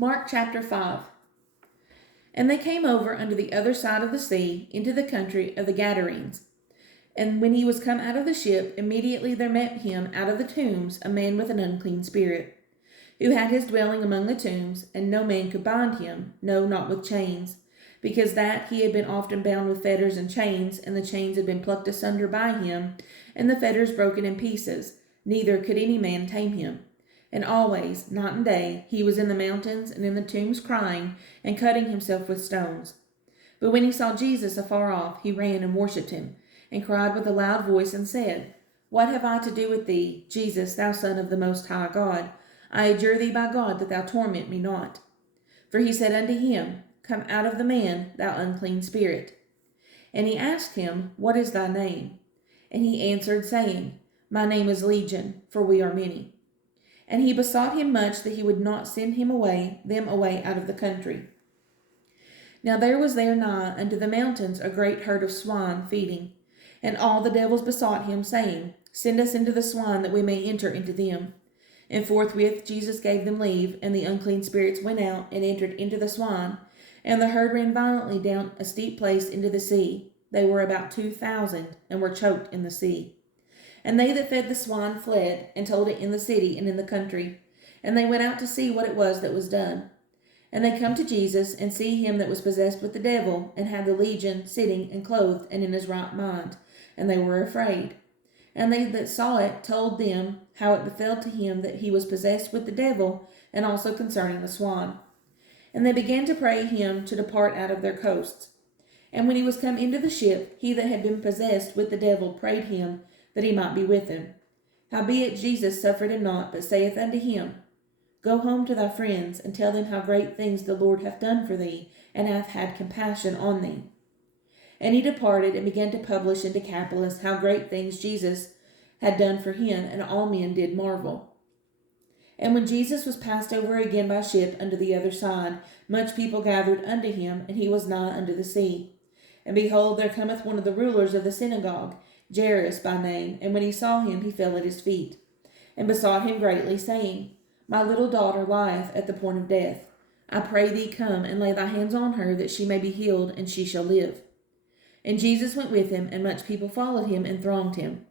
Mark chapter 5. And they came over unto the other side of the sea, into the country of the Gadarenes. And when he was come out of the ship, immediately there met him out of the tombs a man with an unclean spirit, who had his dwelling among the tombs, and no man could bind him, no, not with chains, because that he had been often bound with fetters and chains, and the chains had been plucked asunder by him, and the fetters broken in pieces, neither could any man tame him. And always, night and day, he was in the mountains and in the tombs crying, and cutting himself with stones. But when he saw Jesus afar off, he ran and worshipped him, and cried with a loud voice, and said, What have I to do with thee, Jesus, thou Son of the Most High God? I adjure thee by God that thou torment me not. For he said unto him, Come out of the man, thou unclean spirit. And he asked him, What is thy name? And he answered, saying, My name is Legion, for we are many. And he besought him much that he would not send them away out of the country. Now there was there nigh unto the mountains a great herd of swine feeding. And all the devils besought him, saying, Send us into the swine, that we may enter into them. And forthwith Jesus gave them leave, and the unclean spirits went out and entered into the swine. And the herd ran violently down a steep place into the sea. They were about 2,000, and were choked in the sea. And they that fed the swine fled, and told it in the city and in the country. And they went out to see what it was that was done. And they come to Jesus, and see him that was possessed with the devil, and had the legion, sitting and clothed, and in his right mind. And they were afraid. And they that saw it told them how it befell to him that he was possessed with the devil, and also concerning the swine. And they began to pray him to depart out of their coasts. And when he was come into the ship, he that had been possessed with the devil prayed him that he might be with him. Howbeit Jesus suffered him not, but saith unto him, Go home to thy friends, and tell them how great things the Lord hath done for thee, and hath had compassion on thee. And he departed, and began to publish in Decapolis how great things Jesus had done for him, and all men did marvel. And when Jesus was passed over again by ship unto the other side, much people gathered unto him, and he was nigh unto the sea. And behold, there cometh one of the rulers of the synagogue, Jairus by name, and when he saw him, he fell at his feet, and besought him greatly, saying, My little daughter lieth at the point of death. I pray thee, come and lay thy hands on her, that she may be healed, and she shall live. And Jesus went with him, and much people followed him, and thronged him.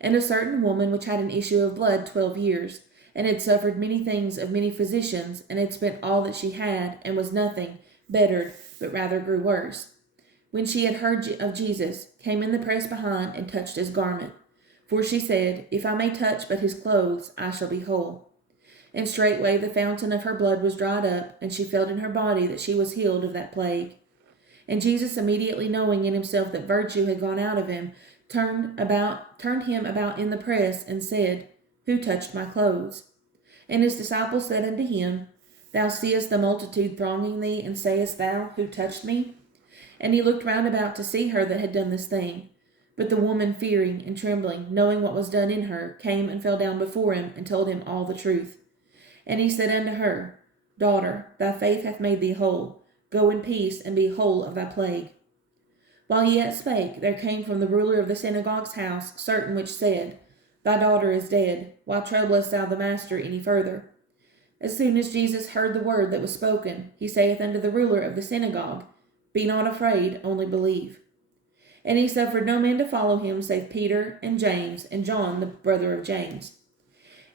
And a certain woman which had an issue of blood 12 years, and had suffered many things of many physicians, and had spent all that she had, and was nothing bettered, but rather grew worse, when she had heard of Jesus, came in the press behind, and touched his garment. For she said, If I may touch but his clothes, I shall be whole. And straightway the fountain of her blood was dried up, and she felt in her body that she was healed of that plague. And Jesus, immediately knowing in himself that virtue had gone out of him, turned him about in the press, and said, Who touched my clothes? And his disciples said unto him, Thou seest the multitude thronging thee, and sayest thou, Who touched me? And he looked round about to see her that had done this thing. But the woman, fearing and trembling, knowing what was done in her, came and fell down before him, and told him all the truth. And he said unto her, Daughter, thy faith hath made thee whole. Go in peace, and be whole of thy plague. While he yet spake, there came from the ruler of the synagogue's house certain which said, Thy daughter is dead. Why troublest thou the master any further? As soon as Jesus heard the word that was spoken, he saith unto the ruler of the synagogue, Be not afraid, only believe. And he suffered no man to follow him, save Peter and James and John, the brother of James.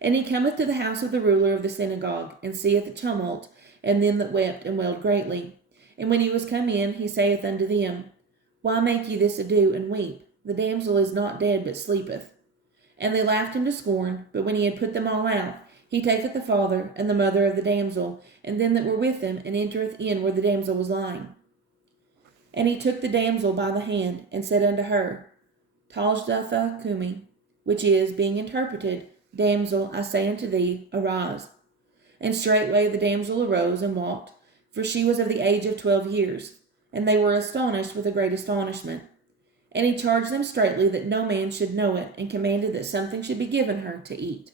And he cometh to the house of the ruler of the synagogue, and seeth the tumult, and them that wept and wailed greatly. And when he was come in, he saith unto them, Why make ye this ado, and weep? The damsel is not dead, but sleepeth. And they laughed him to scorn. But when he had put them all out, he taketh the father and the mother of the damsel, and them that were with them, and entereth in where the damsel was lying. And he took the damsel by the hand, and said unto her, Talitha cumi, which is, being interpreted, Damsel, I say unto thee, arise. And straightway the damsel arose and walked, for she was of the age of 12 years. And they were astonished with a great astonishment. And he charged them straitly that no man should know it, and commanded that something should be given her to eat.